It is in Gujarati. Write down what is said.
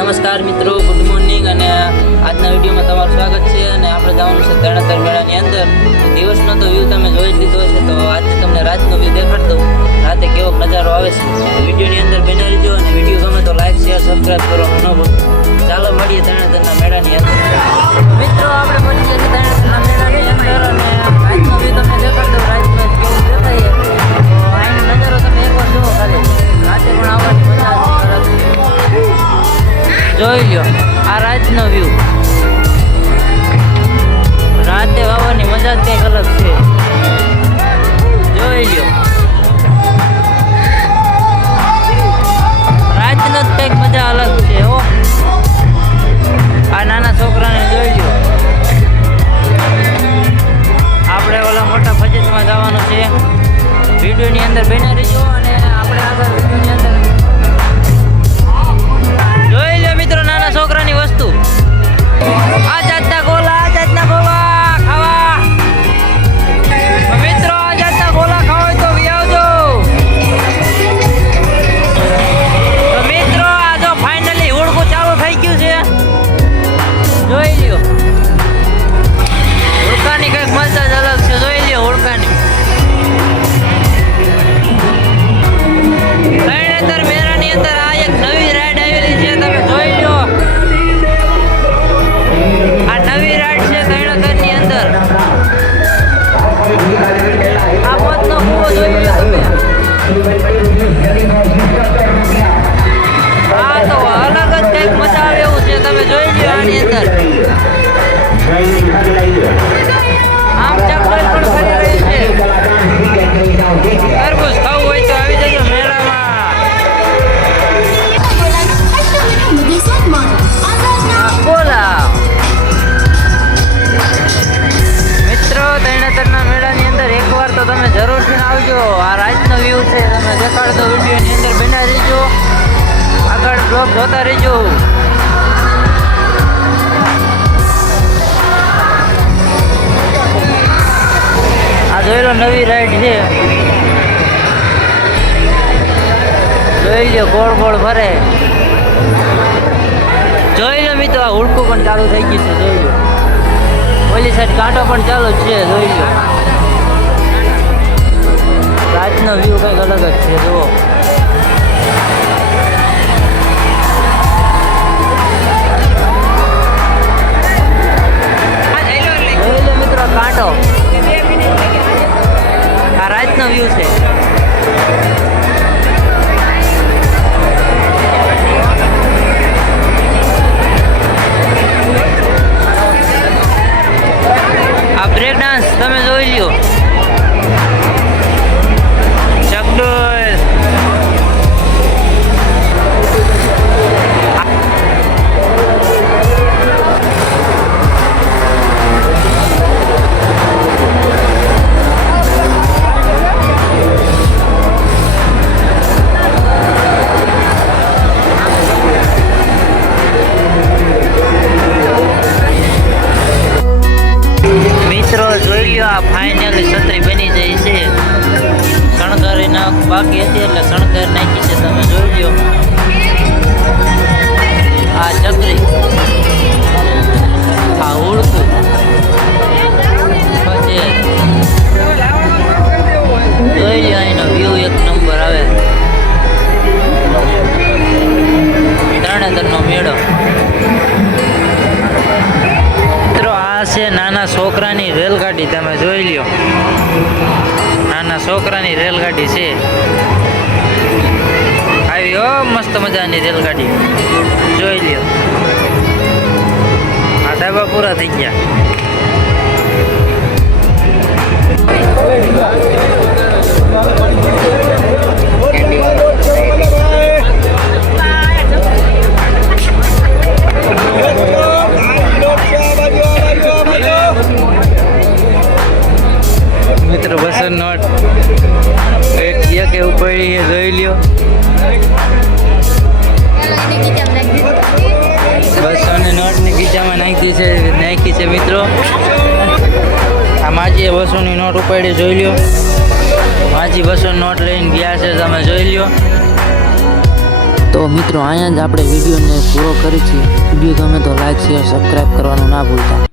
નમસ્કાર મિત્રો, ગુડ મોર્નિંગ. અને આજના વિડીયોમાં તમારું સ્વાગત છે. અને આપણે જવાનું છે તરણેતર મેળાની અંદર. દિવસનો તો વ્યૂ તમે જોઈ લીધો છે, તો આજે તમને રાતનો વ્યૂ દેખાડી દઉં. રાતે કેવો નજારો આવે છે. વિડીયોની અંદર બની રહેજો અને વિડીયો ગમે તો લાઈક શેર સબસ્ક્રાઈબ કરવાનું ન ભૂલતા. ચાલો મળીએ તરણેતરના મેળાની અંદર. મિત્રો આપણે પહોંચી ગયા છીએ તરણેતરના મેળાની અંદર અને રાતનો વ્યૂ તમને દેખાડી દઉં. રાતમાં કેવું દેખાય તો અહીંનો નજારો તમે એકવાર જુઓ ખાલી. રાતે પણ આવવાની મજા આવે. જોઈ લો આ રાતનો વ્યૂ. રાતે વાવવાની મજા જ કંઈક અલગ છે. જોઈ લો રાતનો જ કંઈક મજા અલગ છે. હો આ નાના છોકરાને જોઈ લો. આપણે ઓલા મોટા ફજેતમાં જવાનું છે. વિડીયોની અંદર બની રહીજો અને આપણે આગળ વિડીયોની અંદર જોઈ લો મિત્રો નાના છોકરાની વસ્તુ. આ જાતના ગોલા ખાવા. મિત્રો આ જાતના ગોલા ખાવા હોય તો આવજો. તો મિત્રો આ જો ફાઇનલી હુડકું ચાલુ થઈ ગયું છે. જોઈ લ્યો હુડકાની કંઈક મજા જ અલગ છે. જોઈ લ્યો હુડકાની. તરણેતર મેળાની અંદર આ એક નવી રાઈડ આવેલી છે. તમે જોઈ લો આ નવી રાઈડ છે તરણેતરની અંદર. આ પોતનો કૂવો જોઈ લો તમે. આ તો અલગ જ કંઈક મજા આવે એવું છે. તમે જોઈ લો આની અંદર આમ ચકડોળ પણ ફરી રહી છે. તરબૂચ ખાવું હોય તો આવી જજો મેળામાં. બોલા મિત્રો તરણેતરના મેળાની અંદર એકવાર તો તમે જરૂરથી આવજો. આ રાતનો વ્યૂ છે. તમે દેખાડતો વિડીયોની અંદર બના રહીજો. આગળ બ્લોગ જોતા રહીજો. આ જોઈ લો નવી રાઈડ છે. જોઈ લો ગોળ ગોળ ફરે. જોઈ લો મિત્રો આ હુડકું પણ ચાલુ થઈ ગયું છે. જોઈ લો ઓલી સાઈડ કાંટો પણ ચાલુ જ છે. જોઈ લો રાતનો વ્યૂ કંઈક અલગ જ છે. જુઓ જોઈ લો મિત્રો કાંટો. આ રાતનો વ્યૂ છે. આ બ્રેક ડાન્સ તમે જોઈ લ્યો. ચકડોળ મિત્રો જોઈ લ્યો આ ફાઇનલી છત્રી બની જાય છે. શણગારી બાકી હતી એટલે શણગાર નાખી છે. તમે જોઈ લ્યો આ ચકરી, આ હુડકું પછી જોઈ લ્યો અહીંનો વ્યૂ એક નંબર આવે. તરણેતરનો મેળો. છે નાના છોકરાની રેલગાડી. તમે જોઈ લ્યો નાના છોકરાની રેલગાડી છે. આવી હો મસ્ત મજાની રેલગાડી. જોઈ લ્યો આ ડાબા પૂરા થઈ ગયા. મિત્રો 200 નોટ એક એવું પડી જોઈ લ્યો. 200ની નોટની ગીચામાં નાખી છે મિત્રો. આ માજીએ 200ની નોટ ઉપાડી. જોઈ લ્યો માજી 200 નોટ લઈને ગયા છે. તમે જોઈ લ્યો તો મિત્રો અહીંયા જ આપણે વિડીયોને પૂરો કરી છીએ. વિડીયો ગમે તો લાઈક શેર સબસ્ક્રાઈબ કરવાનું ના ભૂલતા.